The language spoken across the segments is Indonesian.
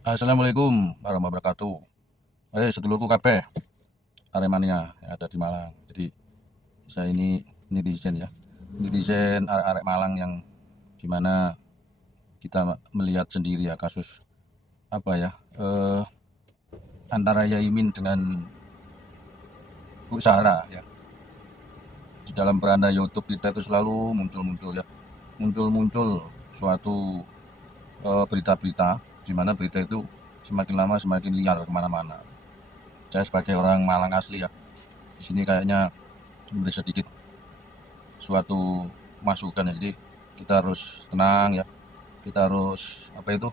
Assalamualaikum warahmatullahi wabarakatuh. Sedulurku kabeh Aremania yang ada di Malang. Jadi saya ini netizen ya. Netizen arek-arek Malang yang dimana kita melihat sendiri ya kasus apa ya antara Yaimin dengan Bu Sarah ya. Di dalam beranda YouTube kita itu selalu muncul-muncul ya. Muncul-muncul suatu berita-berita di mana berita itu semakin lama semakin liar kemana-mana. Saya sebagai orang Malang asli ya, di sini kayaknya memberi sedikit suatu masukan ya. Jadi kita harus tenang ya, kita harus apa itu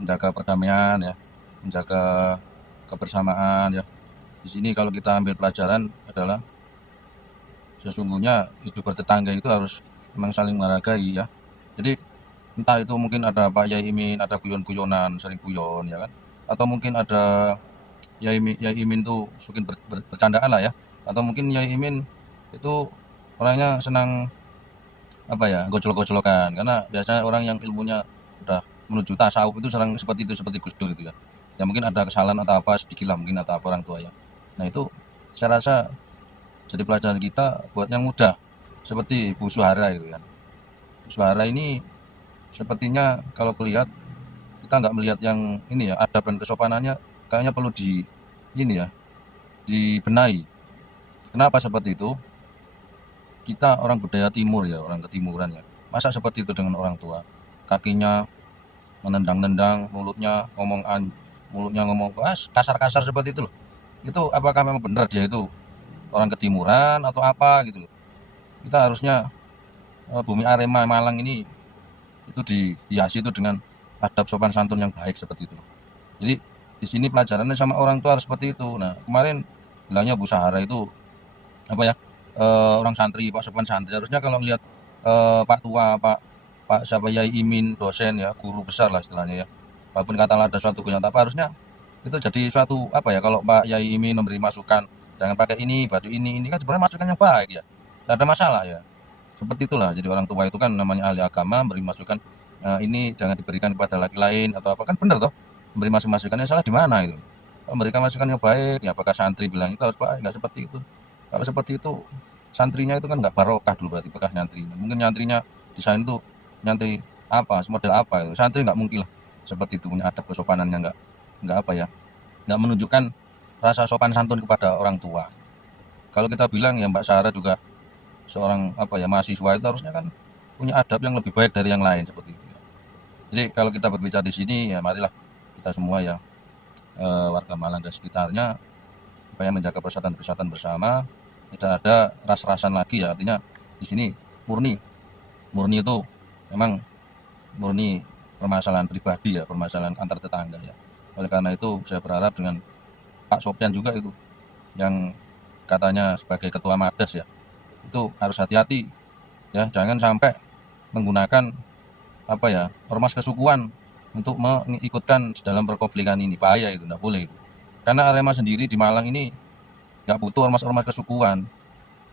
menjaga perdamaian ya, menjaga kebersamaan ya. Di sini kalau kita ambil pelajaran adalah sesungguhnya hidup bertetangga itu harus memang saling menghargai ya. Jadi entah itu mungkin ada Pak Yaimin, ada guyon-guyonan, sering guyon ya kan, atau mungkin ada Yaimin tuh mungkin bercandaan lah ya, atau mungkin Yaimin itu orangnya senang apa ya, gojlok-gojlokan, karena biasanya orang yang ilmunya udah menuju tasawuf itu sering seperti itu, seperti Gus Dur itu ya. Ya mungkin ada kesalahan atau apa sedikit lah mungkin atau apa orang tua ya. Nah itu saya rasa jadi pelajaran kita buat yang muda seperti Bu Suhara itu kan. Bu Suhara ini sepertinya kalau kelihat kita nggak melihat yang ini ya, adab dan kesopanannya kayaknya perlu di ini ya, dibenahi. Kenapa seperti itu? Kita orang budaya timur ya, orang ketimuran ya. Masa seperti itu dengan orang tua? Kakinya menendang-nendang, mulutnya ngomong kasar-kasar seperti itu loh. Itu apakah memang benar dia itu orang ketimuran atau apa gitu loh. Kita harusnya bumi Arema Malang ini itu dihiasi itu dengan adab sopan santun yang baik seperti itu loh. Jadi di sini pelajarannya sama orang tua harus seperti itu. Nah, kemarin bilangnya Bu Sahara itu apa ya, orang santri, Pak sopan santri, harusnya kalau lihat Pak tua, Pak Pak siapa Yai Imin, dosen ya, guru besar lah istilahnya ya, walaupun katalah ada suatu kenyataan apa, harusnya itu jadi suatu apa ya, kalau Pak Yai Imin memberi masukan jangan pakai ini, baju ini kan sebenarnya masukan yang baik ya, tidak ada masalah ya, seperti itulah. Jadi orang tua itu kan namanya ahli agama, beri masukan ini jangan diberikan kepada laki lain atau apa, kan benar toh, memberi masukan yang salah di mana itu. Kalau memberikan masukan yang baik ya, apakah santri bilang itu harus baik, nggak seperti itu. Kalau seperti itu santrinya itu kan nggak barokah dulu, berarti bekas nyantrinya. Mungkin nyantrinya di sana itu nyantri apa, model apa itu. Santri nggak mungkin lah seperti itu, punya adab kesopanannya nggak apa ya, nggak menunjukkan rasa sopan santun kepada orang tua. Kalau kita bilang ya Mbak Sarah juga seorang apa ya, mahasiswa itu harusnya kan punya adab yang lebih baik dari yang lain seperti itu. Jadi kalau kita berbicara di sini ya marilah kita semua ya, warga Malang dan sekitarnya supaya menjaga persatuan bersama, tidak ada ras-rasan lagi ya. Artinya di sini murni murni itu memang murni permasalahan pribadi ya, permasalahan antar tetangga ya. Oleh karena itu saya berharap dengan Pak Sopyan juga itu yang katanya sebagai ketua Mades ya, itu harus hati-hati ya, jangan sampai menggunakan apa ya, ormas kesukuan untuk mengikutkan dalam perkonflikan ini. Bahaya itu, tidak boleh itu. Karena Arema sendiri di Malang ini nggak butuh ormas-ormas kesukuan,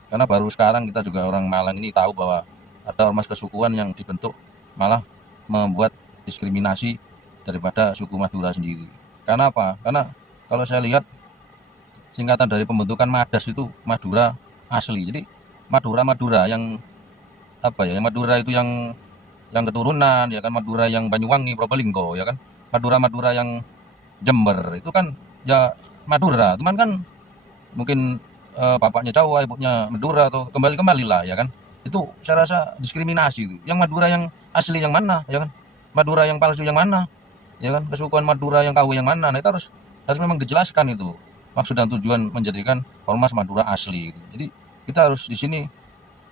karena baru sekarang kita juga orang Malang ini tahu bahwa ada ormas kesukuan yang dibentuk malah membuat diskriminasi daripada suku Madura sendiri. Karena apa? Karena kalau saya lihat singkatan dari pembentukan Madas itu Madura asli. Jadi Madura yang apa ya? Madura itu yang keturunan ya kan, Madura yang Banyuwangi, Probolinggo ya kan. Madura yang Jember itu kan ya Madura, cuman kan mungkin bapaknya Jawa, ibunya Madura atau kembali lah ya kan. Itu saya rasa diskriminasi itu. Yang Madura yang asli yang mana ya kan? Madura yang palsu yang mana? Ya kan? Kesukuan Madura yang KW yang mana? Nah, itu harus harus memang dijelaskan itu. Maksud dan tujuan menjadikan ormas Madura asli gitu. Jadi kita harus di sini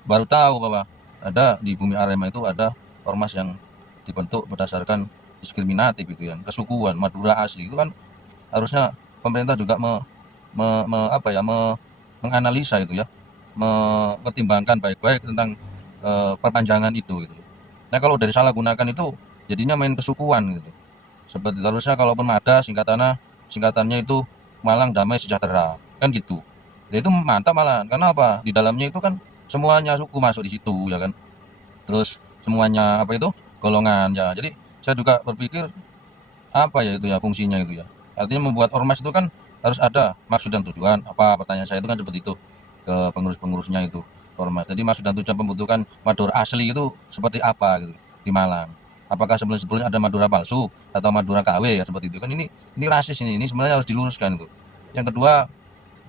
baru tahu bahwa ada di bumi Arema itu ada ormas yang dibentuk berdasarkan diskriminatif itu, yang kesukuan Madura asli itu kan harusnya pemerintah juga apa ya, menganalisa itu ya, mempertimbangkan baik-baik tentang perpanjangan itu gitu. Nah kalau dari salah gunakan itu jadinya main kesukuan gitu. Seperti harusnya kalaupun ada singkatannya itu Malang Damai Sejahtera kan gitu. Ya itu mantap malah. Karena apa? Di dalamnya itu kan semuanya suku masuk di situ ya kan. Terus semuanya apa itu golongan ya. Jadi saya juga berpikir apa ya itu ya fungsinya itu ya. Artinya membuat ormas itu kan harus ada maksud dan tujuan. Apa pertanyaan saya itu kan seperti itu ke pengurus-pengurusnya itu ormas. Jadi maksud dan tujuan pembentukan Madura asli itu seperti apa gitu di Malang. Apakah sebelum-sebelumnya ada Madura palsu atau Madura KW ya seperti itu kan ini rasis ini sebenarnya harus diluruskan itu. Yang kedua,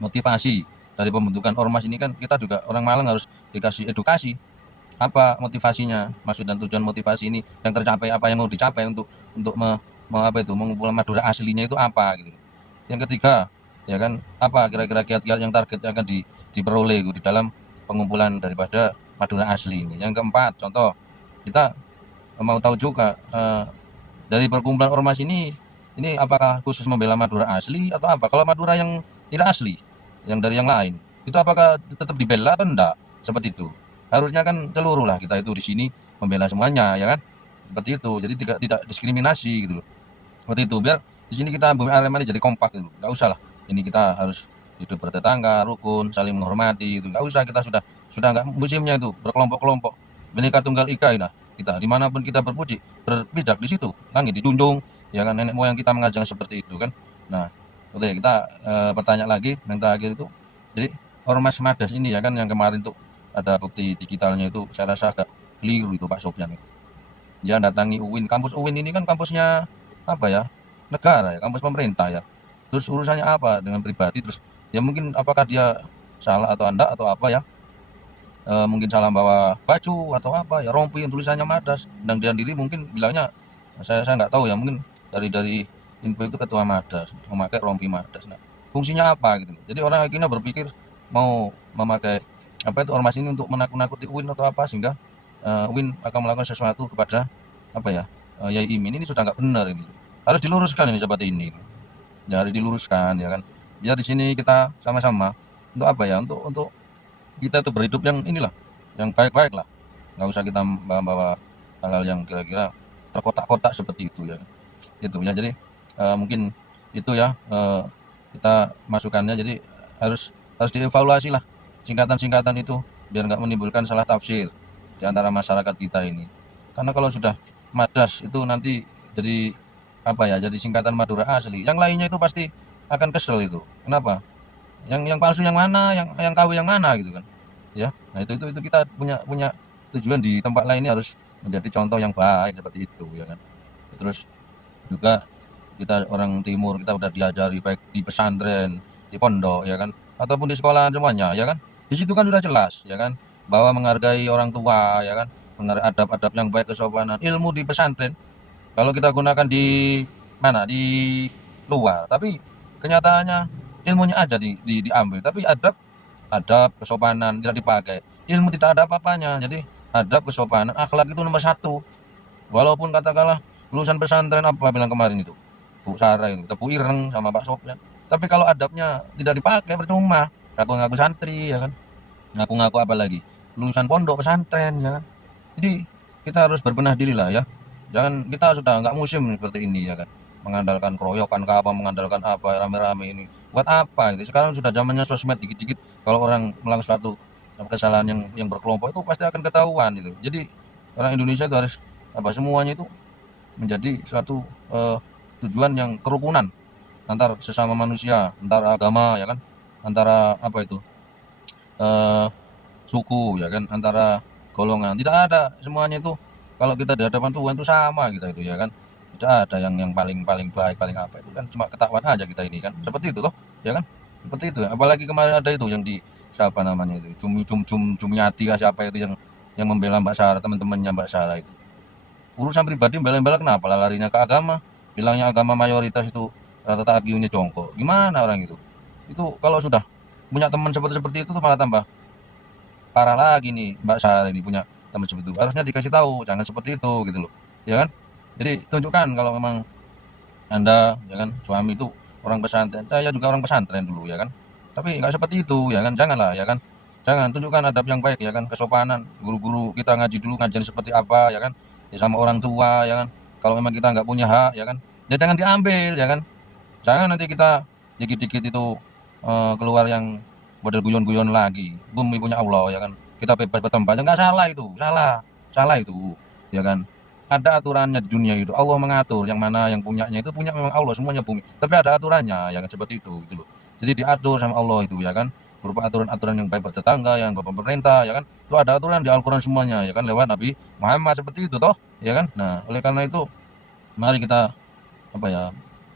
motivasi dari pembentukan ormas ini kan kita juga orang Malang harus dikasih edukasi apa motivasinya, maksud dan tujuan motivasi ini yang tercapai apa yang mau dicapai untuk apa itu mengumpulkan Madura aslinya itu apa gitu. Yang ketiga ya kan apa kira-kira kiat-kiat yang target yang akan diperoleh gitu, di dalam pengumpulan daripada Madura asli ini. Yang keempat contoh kita mau tahu juga dari perkumpulan ormas ini apakah khusus membela Madura asli atau apa? Kalau Madura yang tidak asli yang dari yang lain itu apakah tetap dibela atau enggak seperti itu. Harusnya kan seluruh lah kita itu di sini membela semuanya ya kan seperti itu, jadi tidak diskriminasi gitu loh seperti itu, biar di sini kita Bumi Arema ini jadi kompak gitu, nggak usah lah ini kita harus hidup bertetangga rukun saling menghormati itu, nggak usah kita sudah nggak musimnya itu berkelompok-kelompok Bhinneka Tunggal Ika nah kita dimanapun kita berpijak di situ langit dijunjung ya kan, nenek moyang kita mengajar seperti itu kan. Nah oke kita pertanyaan lagi yang terakhir itu, jadi ormas Madas ini ya kan yang kemarin tuh ada bukti digitalnya itu saya rasa agak keliru itu Pak Sofyan. Dia datangi UIN, kampus UIN ini kan kampusnya apa ya negara ya, kampus pemerintah ya. Terus urusannya apa dengan pribadi, terus ya mungkin apakah dia salah atau anda atau apa ya, mungkin salah bawa baju atau apa ya, rompi yang tulisannya Madas dan dia diri mungkin bilangnya saya nggak tahu ya, mungkin dari info itu ketua Madas memakai rompi Madas. Nah fungsinya apa gitu, jadi orang akhirnya berpikir mau memakai apa itu ormas ini untuk menakut-nakuti UIN atau apa, sehingga UIN akan melakukan sesuatu kepada apa ya Yai Imin. Ini sudah nggak benar, ini harus diluruskan ini seperti ini ya, harus diluruskan ya kan, biar di sini kita sama-sama untuk apa ya, untuk kita tuh berhidup yang inilah yang baik-baik lah, nggak usah kita bawa hal-hal yang kira-kira terkotak-kotak seperti itu ya, itu ya. Jadi mungkin itu ya kita masukannya, jadi harus dievaluasi lah singkatan-singkatan itu biar nggak menimbulkan salah tafsir di antara masyarakat kita ini. Karena kalau sudah Madas itu nanti jadi apa ya, jadi singkatan Madura asli, yang lainnya itu pasti akan kesel itu. Kenapa? Yang palsu yang mana, yang KW yang mana gitu kan. Ya. Nah, itu kita punya tujuan di tempat lain ini harus menjadi contoh yang baik seperti itu ya kan. Terus juga kita orang timur kita udah diajari baik di pesantren, di pondok ya kan, ataupun di sekolah semuanya ya kan. Di situ kan sudah jelas ya kan bahwa menghargai orang tua ya kan, adab-adab yang baik, kesopanan, ilmu di pesantren kalau kita gunakan di mana di luar, tapi kenyataannya ilmunya ada diambil, tapi adab kesopanan tidak dipakai, ilmu tidak ada apa-apanya. Jadi adab kesopanan akhlak itu nomor satu, walaupun katakanlah lulusan pesantren apa bilang kemarin itu Bu Sarah itu Bu Ireng sama Pak Sofyan, tapi kalau adabnya tidak dipakai percuma, ngaku-ngaku santri ya kan, ngaku-ngaku apa lagi lulusan pondok pesantren ya kan. Jadi kita harus berbenah diri lah ya, jangan kita sudah nggak musim seperti ini ya kan, mengandalkan keroyokan ke apa, mengandalkan apa rame-rame ini buat apa gitu. Sekarang sudah zamannya sosmed, dikit-dikit kalau orang melakukan suatu kesalahan yang berkelompok itu pasti akan ketahuan gitu. Jadi orang Indonesia itu harus apa, semuanya itu menjadi suatu tujuan yang kerukunan antar sesama manusia, antar agama ya kan, antara apa itu suku ya kan, antara golongan. Tidak ada, semuanya itu kalau kita di hadapan Tuhan itu sama kita itu ya kan, tidak ada yang paling baik paling apa, itu kan cuma ketahuan aja kita ini kan, seperti itu loh ya kan, seperti itu. Apalagi kemarin ada itu yang di siapa namanya itu Cumiati siapa itu yang membela Mbak Sarah, teman-temannya Mbak Sarah itu urusan pribadi bela-bela, kenapa larinya ke agama, bilangnya agama mayoritas itu rata-rata IQ-nya jongkok, gimana orang itu kalau sudah punya teman seperti itu tuh malah tambah parah lagi nih. Mbak Sarah ini punya teman seperti itu, harusnya dikasih tahu jangan seperti itu gitu loh ya kan. Jadi tunjukkan kalau memang anda ya kan suami itu orang pesantren, saya juga orang pesantren dulu ya kan, tapi nggak seperti itu ya kan, janganlah ya kan, jangan, tunjukkan adab yang baik ya kan, kesopanan. Guru-guru kita ngaji dulu ngajarin seperti apa ya kan, ya sama orang tua ya kan. Kalau memang kita nggak punya hak ya kan, ya jangan diambil ya kan, jangan nanti kita dikit-dikit itu keluar yang model guyon-guyon lagi. Bumi punya Allah ya kan, kita bebas bertempat, nggak salah itu, salah itu ya kan. ada aturannya di dunia itu. Allah mengatur yang mana yang punyanya itu punya memang Allah semuanya bumi. Tapi ada aturannya ya kan seperti itu gitu loh. Jadi diatur sama Allah itu ya kan berupa aturan-aturan yang baik bertetangga, yang baik pemerintah ya kan. Itu ada aturan di Al-Qur'an semuanya ya kan lewat Nabi Muhammad seperti itu toh ya kan. Nah, oleh karena itu mari kita apa ya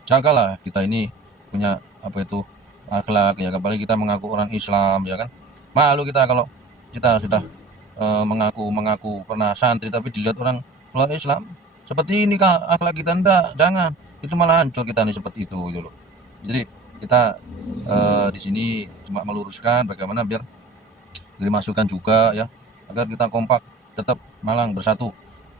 jagalah kita ini punya apa itu akhlak ya apalagi kita mengaku orang Islam ya kan malu kita kalau kita sudah mengaku pernah santri tapi dilihat orang luar Islam seperti ini kah akhlak kita ndak jangan itu malah hancur kita nih seperti itu gitu loh jadi kita di sini cuma meluruskan bagaimana biar beri masukan juga ya agar kita kompak tetap Malang bersatu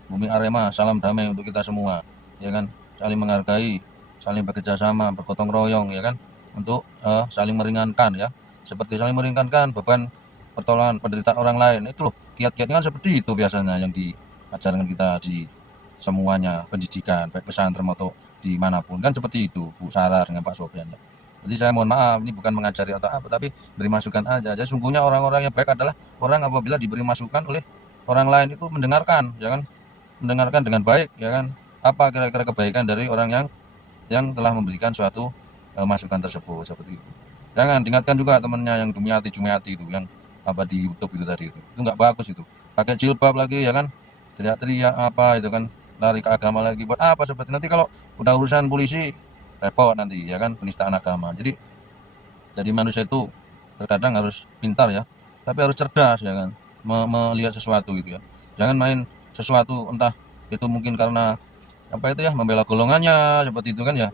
bumi Arema salam damai untuk kita semua ya kan saling menghargai saling bekerja sama bergotong royong ya kan untuk saling meringankan ya seperti saling meringankan beban pertolongan penderitaan orang lain itu loh kiat-kiatnya kan seperti itu biasanya yang diajarkan kita di semuanya pendidikan baik pesantren atau dimanapun kan seperti itu Bu Sarah dengan Pak Sofyan ya. Jadi saya mohon maaf ini bukan mengajari atau apa tapi beri masukan aja. Jadi sungguhnya orang-orang yang baik adalah orang apabila diberi masukan oleh orang lain itu mendengarkan ya kan mendengarkan dengan baik ya kan apa kira-kira kebaikan dari orang yang telah memberikan suatu masukan tersebut seperti itu. Jangan diingatkan juga temannya yang Jumiati itu yang apa di YouTube itu tadi itu nggak bagus itu pakai jilbab lagi ya kan teriak-teriak apa itu kan lari ke agama lagi buat apa seperti nanti kalau udah urusan polisi repot nanti ya kan penistaan agama jadi manusia itu terkadang harus pintar ya tapi harus cerdas ya kan melihat sesuatu itu ya jangan main sesuatu entah itu mungkin karena apa itu ya membela golongannya seperti itu kan ya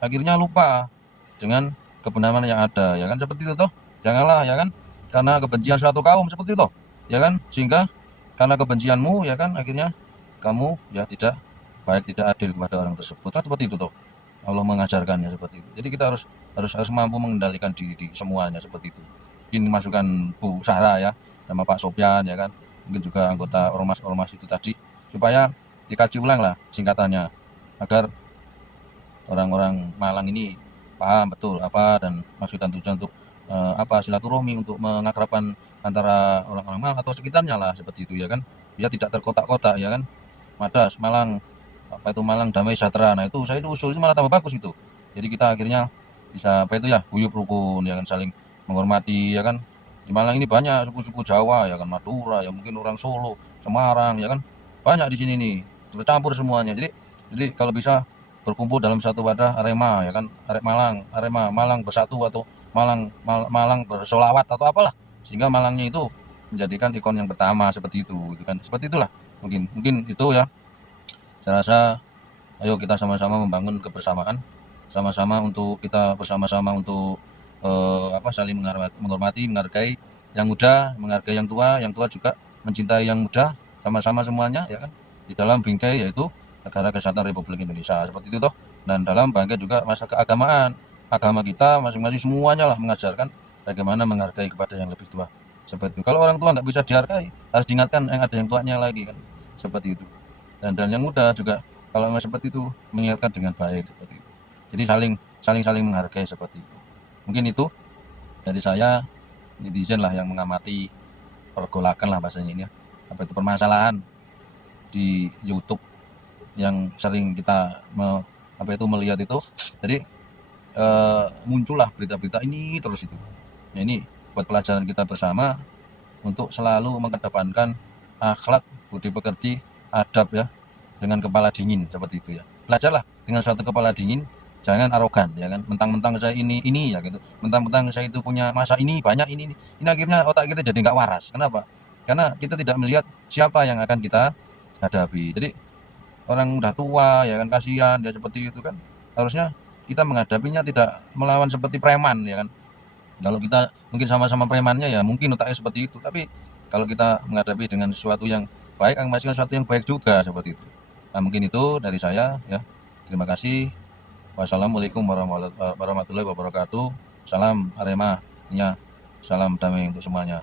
akhirnya lupa dengan kebenaran yang ada ya kan seperti itu toh janganlah ya kan karena kebencian suatu kaum seperti itu ya kan sehingga karena kebencianmu ya kan akhirnya kamu ya tidak baik tidak adil kepada orang tersebut kan seperti itu toh Allah mengajarkannya seperti itu jadi kita harus mampu mengendalikan diri di semuanya seperti itu ini masukan Bu Sarah ya sama Pak Sofyan ya kan mungkin juga anggota ormas-ormas itu tadi supaya dikaji ulang lah singkatannya agar orang-orang Malang ini paham betul apa dan maksud dan tujuan untuk apa silaturahmi untuk mengakrabkan antara orang-orang Malang atau sekitarnya lah seperti itu ya kan dia tidak terkotak-kotak ya kan Madas Malang apa itu Malang damai sejahtera nah itu saya itu usulnya malah tambah bagus itu jadi kita akhirnya bisa apa itu ya guyup rukun ya kan saling menghormati ya kan di Malang ini banyak suku-suku Jawa ya kan Madura ya mungkin orang Solo Semarang ya kan banyak di sini nih bercampur semuanya jadi kalau bisa berkumpul dalam satu wadah Arema ya kan Arema Malang bersatu atau Malang bersolawat atau apalah sehingga Malangnya itu menjadikan ikon yang pertama seperti itu gitu kan seperti itulah mungkin itu ya saya rasa ayo kita sama-sama membangun kebersamaan sama-sama untuk kita bersama-sama untuk apa saling menghormati menghargai yang muda menghargai yang tua juga mencintai yang muda sama-sama semuanya ya kan di dalam bingkai yaitu Negara Kesatuan Republik Indonesia seperti itu toh dan dalam bangkai juga masa keagamaan agama kita masing-masing semuanya lah mengajarkan bagaimana menghargai kepada yang lebih tua seperti itu kalau orang tua nggak bisa dihargai harus diingatkan yang ada yang tuanya lagi kan seperti itu dan yang muda juga kalau seperti itu mengingatkan dengan baik seperti itu jadi saling menghargai seperti itu mungkin itu dari saya netizen lah yang mengamati pergolakan lah bahasanya ini ya apa itu permasalahan di YouTube yang sering kita melihat itu jadi muncullah berita-berita ini terus itu nah, ini buat pelajaran kita bersama untuk selalu mengedepankan akhlak budi pekerti adab ya dengan kepala dingin seperti itu ya belajarlah dengan suatu kepala dingin jangan arogan ya kan mentang-mentang saya ini ya gitu mentang-mentang saya itu punya masa ini banyak ini akhirnya otak kita jadi nggak waras kenapa karena kita tidak melihat siapa yang akan kita hadapi jadi orang udah tua ya kan kasihan ya seperti itu kan harusnya kita menghadapinya tidak melawan seperti preman ya kan kalau kita mungkin sama-sama premannya ya mungkin otaknya seperti itu tapi kalau kita menghadapi dengan sesuatu yang baik akan menghasilkan sesuatu yang baik juga seperti itu nah mungkin itu dari saya ya terima kasih wassalamualaikum warahmatullahi wabarakatuh salam Arema ya salam damai untuk semuanya